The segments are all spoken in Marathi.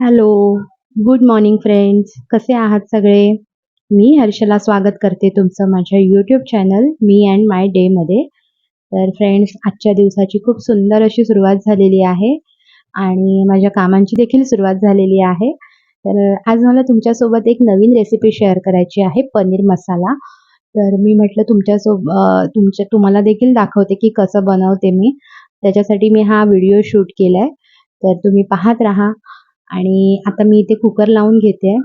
Hello, good morning friends. कसे आहात सगळे? मी हर्षला स्वागत करते तुमचं माझ्या यूट्यूब चॅनल मी अँड माय डेमध्ये. तर फ्रेंड्स, आजच्या दिवसाची खूप सुंदर अशी सुरुवात झालेली आहे आणि माझ्या कामांची देखील सुरुवात झालेली आहे. तर आज मला तुमच्यासोबत एक नवीन रेसिपी शेअर करायची आहे, पनीर मसाला. तर मी म्हटलं तुम्हाला देखील दाखवते की कसं बनवते मी. त्याच्यासाठी मी हा व्हिडिओ शूट केलाय. तर तुम्ही पाहत राहा. आणि आता मी इथे कुकर लावून घेते.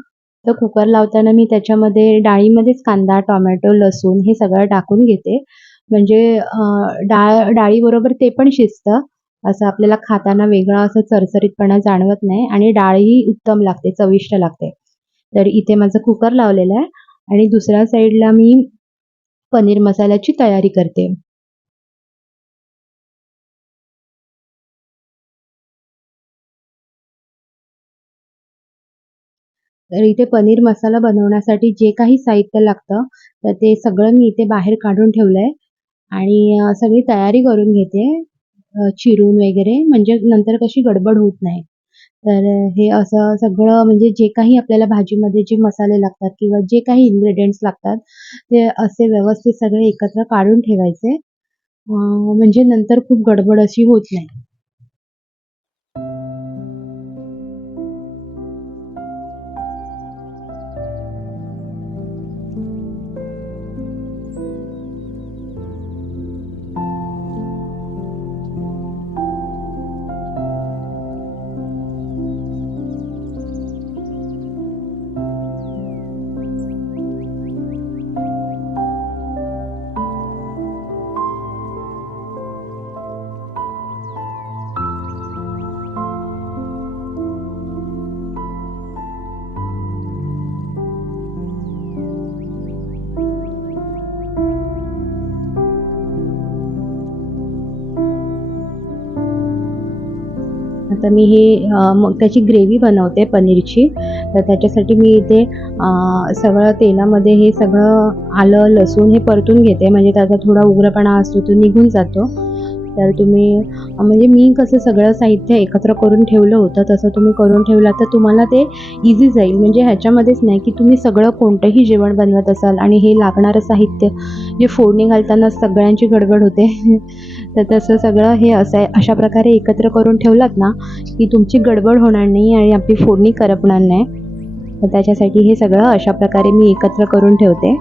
तर कुकर लावताना मी त्याच्यामध्ये डाळीमध्येच कांदा, टोमॅटो, लसूण हे सगळं टाकून घेते. म्हणजे डाळीबरोबर ते पण शिजतं. असं आपल्याला खाताना वेगळा असा चरचरीतपणा जाणवत नाही आणि डाळही उत्तम लागते, चविष्ट लागते. तर इथे माझा कुकर लावलेला आहे आणि दुसऱ्या साईडला मी पनीर मसाल्याची तयारी करते. तर इथे पनीर मसाला बनवण्यासाठी जे काही साहित्य लागतं, तर ते सगळं मी इथे बाहेर काढून ठेवलंय आणि सगळी तयारी करून घेते चिरून वगैरे, म्हणजे नंतर कशी गडबड होत नाही. तर हे असं सगळं म्हणजे जे काही आपल्याला भाजीमध्ये जे मसाले लागतात किंवा जे काही इन्ग्रीडियंट्स लागतात, ते असे व्यवस्थित सगळे एकत्र काढून ठेवायचे. म्हणजे नंतर खूप गडबड अशी होत नाही. आता मी हे मग त्याची ग्रेव्ही बनवते पनीरची. तर त्याच्यासाठी मी इथे सगळं तेलामध्ये हे सगळं आलं, लसूण हे परतून घेते. म्हणजे त्याचा थोडा उग्रपणा असतो तो निघून जातो. तर तुम्ही म्हणजे मी कसं सगळं साहित्य एकत्र करून ठेवलं होतं, तसं तुम्ही करून ठेवलं तर तुम्हाला ते इझी जाईल. म्हणजे ह्याच्यामध्येच नाही की तुम्ही सगळं कोणतंही जेवण बनवत असाल आणि हे लागणारं साहित्य जे फोडणी घालताना सगळ्यांची गडबड होते. तर तसं सगळं हे असं आहे, अशा प्रकारे एकत्र करून ठेवलात ना, की तुमची गडबड होणार नाही आणि आपली फोडणी करपणार नाही. तर त्याच्यासाठी हे सगळं अशा प्रकारे मी एकत्र करून ठेवते.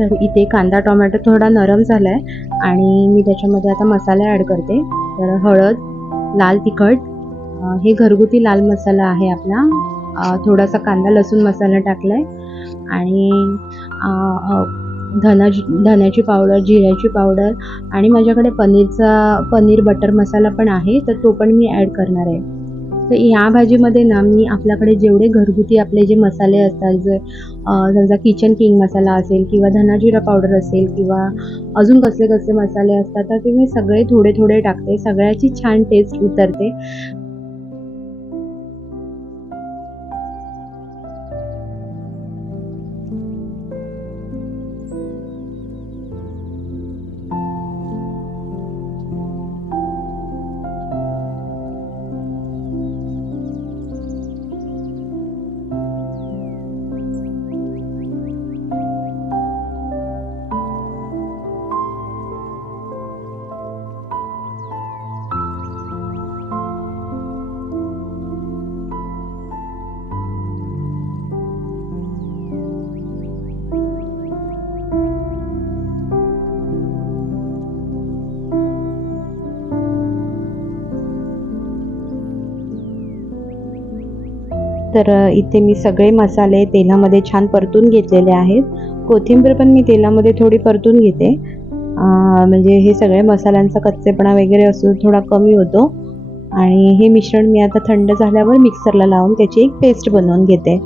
तर इथे कांदा टोमॅटो थोडा नरम झालाय आणि मी त्याच्यामध्ये आता मसाले ॲड करते. तर हळद, लाल तिखट, हे घरगुती लाल मसाला आहे आपला. थोडासा कांदा लसूण मसाला टाकलाय आणि अ, अ, धन्याची पावडर, जिऱ्याची पावडर आणि माझ्याकडे पनीर बटर मसाला पण आहे, तर तो पण मी ॲड करणार आहे. तर या भाजीमध्ये ना मी आपल्याकडे जेवढे घरगुती आपले जे मसाले असतात, समजा किचन किंग मसाला असेल किंवा धना जिरा पावडर असेल किंवा अजून कसले कसले मसाले असतात, तर ते मी सगळे थोडे थोडे टाकते. सगळ्याची छान टेस्ट उतरते. तर इथे मी सगळे मसाले तेलामध्ये छान परतून घेतलेले आहेत. कोथिंबीर पण मी तेलामध्ये थोडी परतून घेते, म्हणजे हे सगळ्या मसाल्यांचा कच्चेपणा वगैरे असतो थोडा कमी होतो. आणि हे मिश्रण मी आता थंड झाल्यावर मिक्सरला लावून त्याची एक पेस्ट बनवून घेते.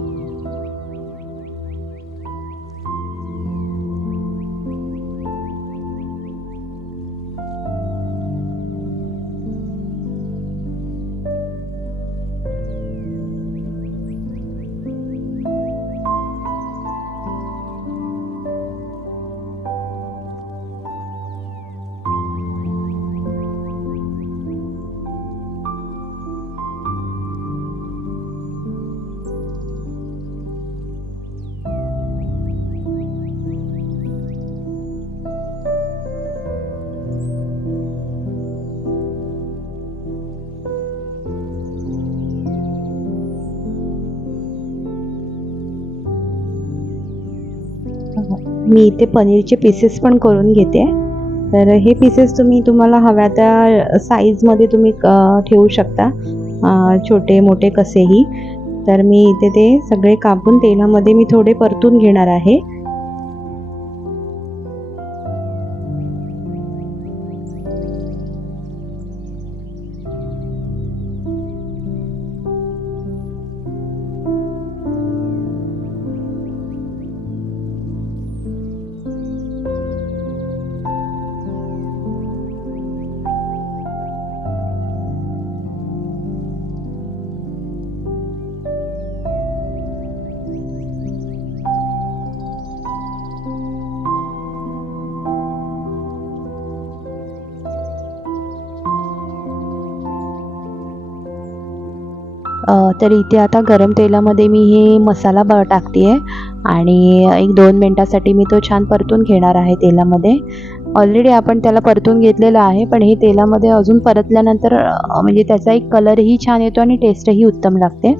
मी इथे पनीरचे पीसेस पण करून घेते. तर हे पीसेस तुम्हाला हव्या त्या साईजमध्ये तुम्ही ठेवू शकता, छोटे मोठे कसेही. तर मी इथे ते सगळे कापून तेलामध्ये मी थोडे परतून घेणार आहे. तर इथे आता गरम तेलामध्ये मी हे मसाला टाकते आहे आणि 1-2 मिनिटासाठी मी तो छान परतून घेणार आहे तेलामध्ये. ऑलरेडी आपण त्याला परतून घेतलेलं आहे, पण हे तेलामध्ये अजून परतल्यानंतर म्हणजे त्याचा एक कलरही छान येतो आणि टेस्टही उत्तम लागते.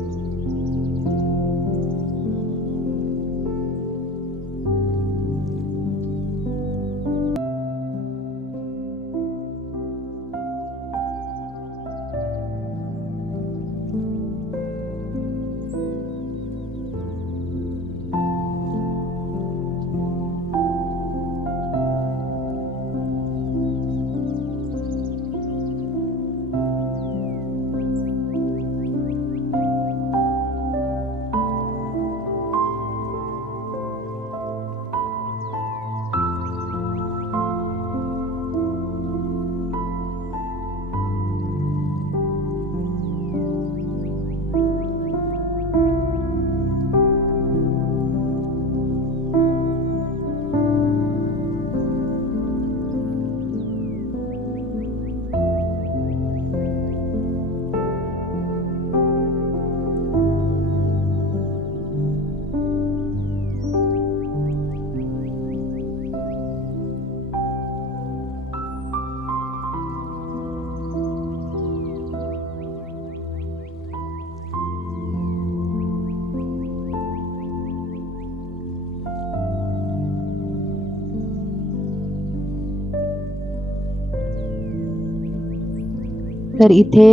तर इथे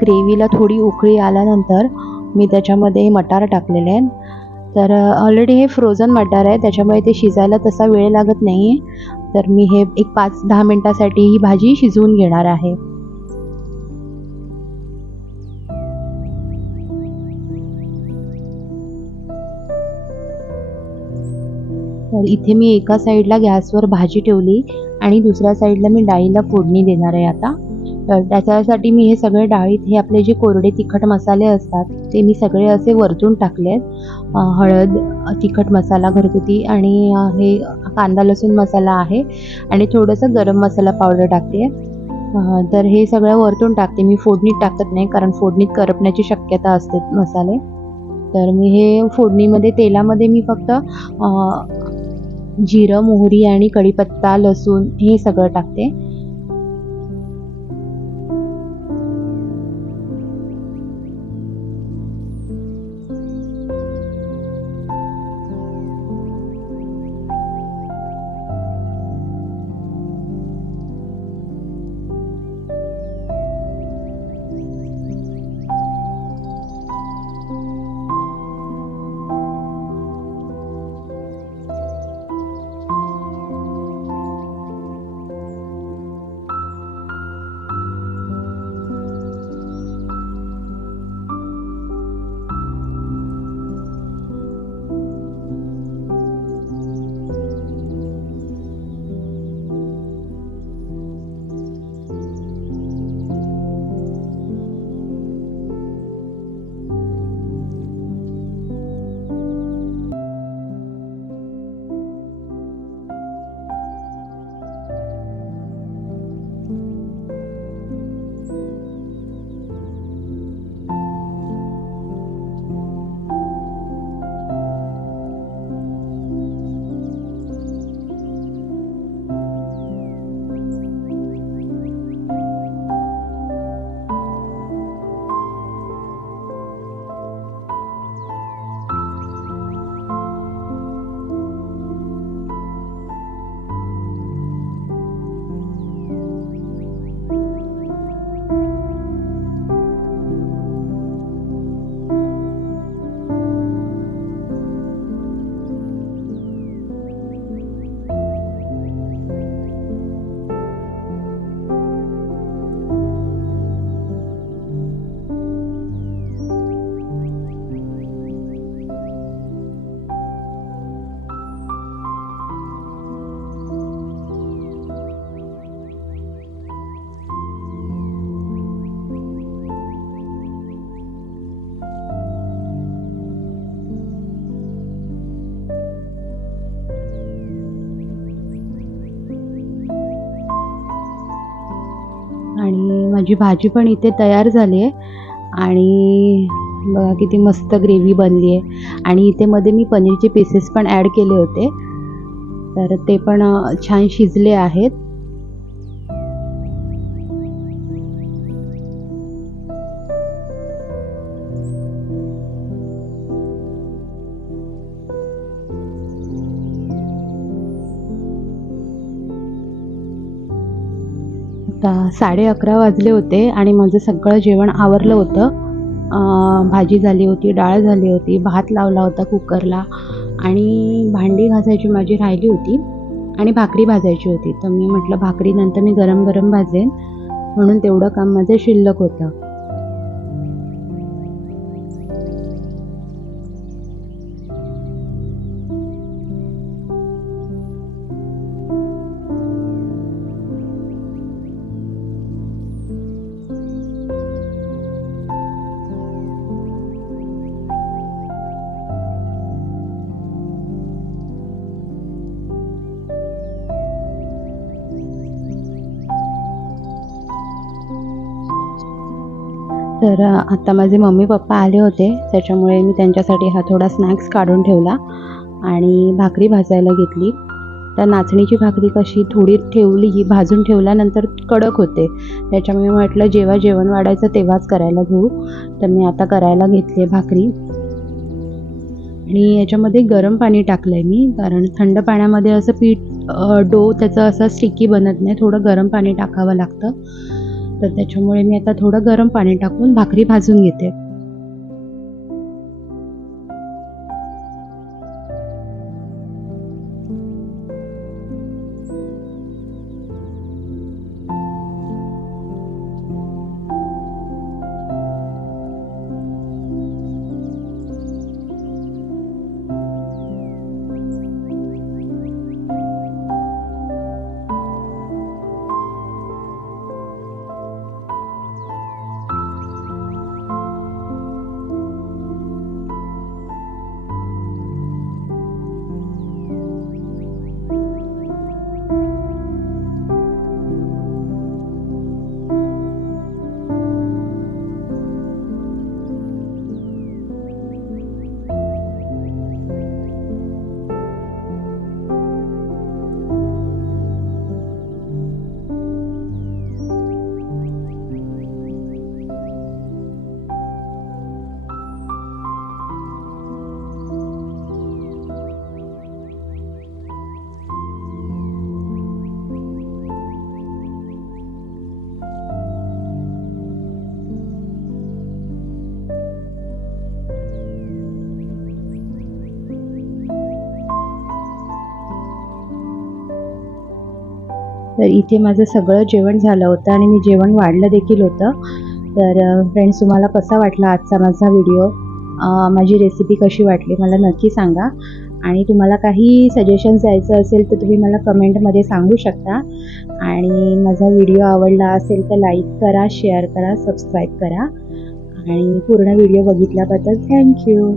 ग्रेव्हीला थोडी उकळी आल्यानंतर मी त्याच्यामध्ये मटार टाकलेले आहेत. तर ऑलरेडी हे फ्रोझन मटार आहे, त्याच्यामुळे ते शिजायला तसा वेळ लागत नाही आहे. तर मी हे एक 5-10 मिनिटासाठी ही भाजी शिजवून घेणार आहे. तर इथे मी एका साईडला गॅसवर भाजी ठेवली आणि दुसऱ्या साईडला मी डाळीला फोडणी देणार आहे आता. तर त्याच्यासाठी मी हे सगळे डाळीत हे आपले जे कोरडे तिखट मसाले असतात ते मी सगळे असे वरतून टाकले आहेत. हळद, तिखट मसाला घरगुती आणि हे कांदा लसूण मसाला आहे आणि थोडंसं गरम मसाला पावडर टाकते आहे. तर हे सगळं वरतून टाकते, मी फोडणीत टाकत नाही, कारण फोडणीत करपण्याची शक्यता असते मसाले. तर मी हे फोडणीमध्ये तेलामध्ये मी फक्त जिरं, मोहरी आणि कढीपत्ता, लसूण हे सगळं टाकते. माझी भाजी पण इथे तयार झाली आहे आणि बघा किती मस्त ग्रेव्ही बनली आहे. आणि इथे मध्ये मी पनीरचे पीसेस पण ॲड केले होते, तर ते पण छान शिजले आहेत. आता 11:30 वाजले होते आणि माझं सगळं जेवण आवरलं होतं. भाजी झाली होती, डाळ झाली होती, भात लावला होता कुकरला आणि भांडी घासायची माझी राहिली होती आणि भाकरी भाजायची होती. तर मी म्हटलं भाकरी नंतर मी गरम गरम भाजेन, म्हणून तेवढं काम माझं शिल्लक होतं. तर आता माझे मम्मी पप्पा आले होते, त्याच्यामुळे मी त्यांच्यासाठी हा थोडा स्नॅक्स काढून ठेवला आणि भाकरी भाजायला घेतली. तर नाचणीची भाकरी कशी थोडी ठेवली, भाजून ठेवल्यानंतर कडक होते, त्याच्यामुळे म्हटलं जेव्हा जेवण वाढायचं तेव्हाच करायला घेऊ. तर मी आता करायला घेतली भाकरी आणि याच्यामध्ये गरम पाणी टाकलं आहे मी, कारण थंड पाण्यामध्ये असं पीठ डो त्याचं असं स्टिकी बनत नाही, थोडं गरम पाणी टाकावं लागतं. तर त्याच्यामुळे मी आता थोडं गरम पाणी टाकून भाकरी भाजून घेते. तर इथे माझं सगळं जेवण झालं होतं आणि मी जेवण वाढलं देखील होतं. तर फ्रेंड्स, तुम्हाला कसा वाटला आजचा माझा व्हिडिओ, माझी रेसिपी कशी वाटली मला नक्की सांगा. आणि तुम्हाला काही सजेशन्स द्यायचं असेल तर तुम्ही मला कमेंटमध्ये सांगू शकता. आणि माझा व्हिडिओ आवडला असेल तर लाईक करा, शेअर करा, सबस्क्राईब करा आणि पूर्ण व्हिडिओ बघितल्याबद्दल थँक्यू.